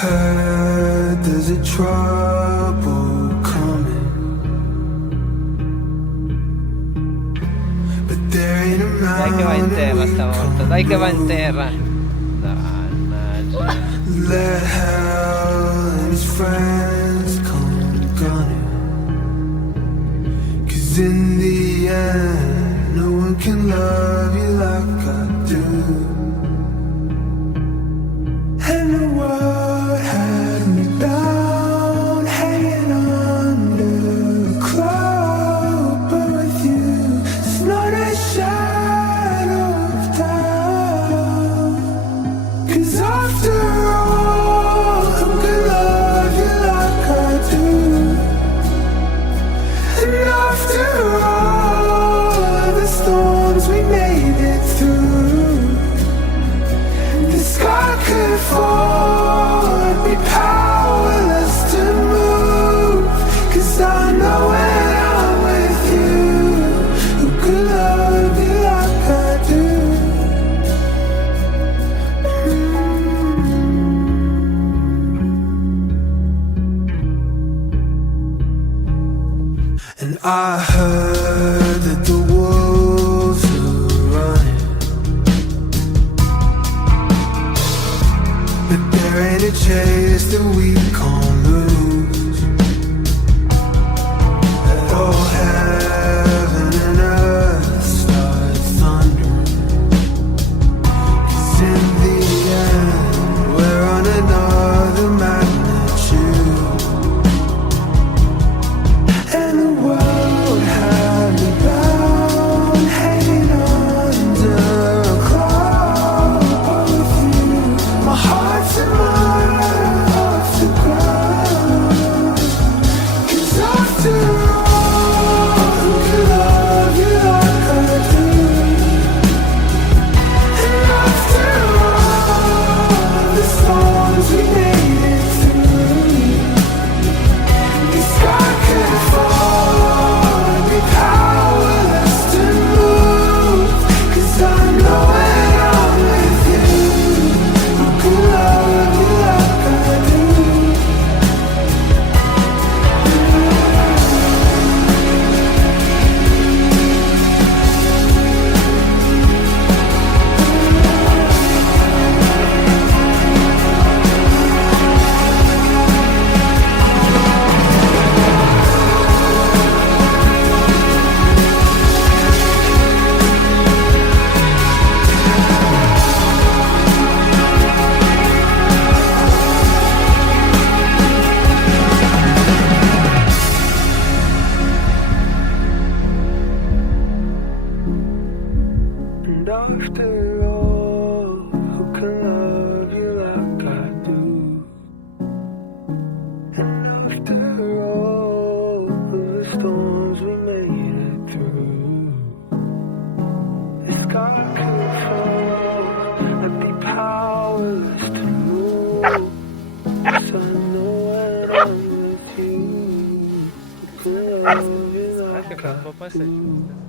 heard there's a trouble coming, but there ain't a Dai che va in terra stavolta, dai che va in terra. Let hell and his friends come gunning, 'cause in the end no one can love you like I do. And the world had me down, hanging under a cloud, but with you there's not a shadow of doubt. 'Cause after all, who could love you like I do? And after all the storms we made it through, the sky could fall and be powerless to move. 'Cause I know when I'm with you, who could love you like I do? And I heard that the wolves are running, but there ain't a chase that we can't lose. That all heaven and earth start thundering, 'cause in the end we're on another magnitude. And the world had me bound, hanging under a cloud, but with you my heart's a mile off the ground. 'Cause after all, who can love you like I do? And after all the storms we made it through, the sky could fall and be powerless to move. 'Cause I know when I'm with you, who can love you like I do? And after all, who can love you like I do? And after all the storms we made it through, the sky could fall and be powerless to move. 'Cause I know when I'm with you, who can love you like Anche per un po' passa giusto.